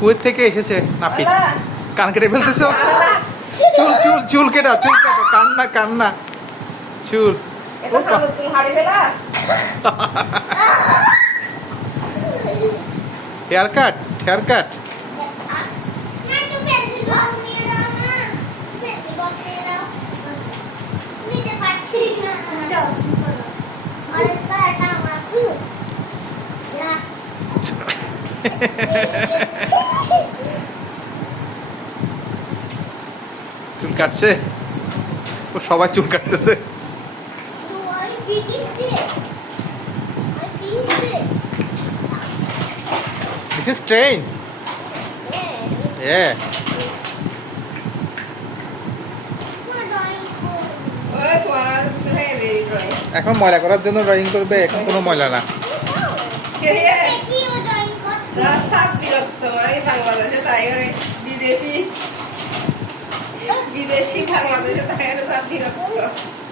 Kuwait থেকে এসেছে নাপিত। কান কেটে ফেলতেছো? চুল চুল চুল কেটা, চুল কাটো, কান্না কান্না চুল। Hair cut, hair cut. চুল কাটছে, ও সবাই চুল কাটতেছে। This is train. Yeah. এখন ময়লা করার জন্য ড্রয়িং করবে, এখন কোনো ময়লা না। বাংলাদেশে তাই বিদেশি বাংলাদেশে তাই বিরক্ত।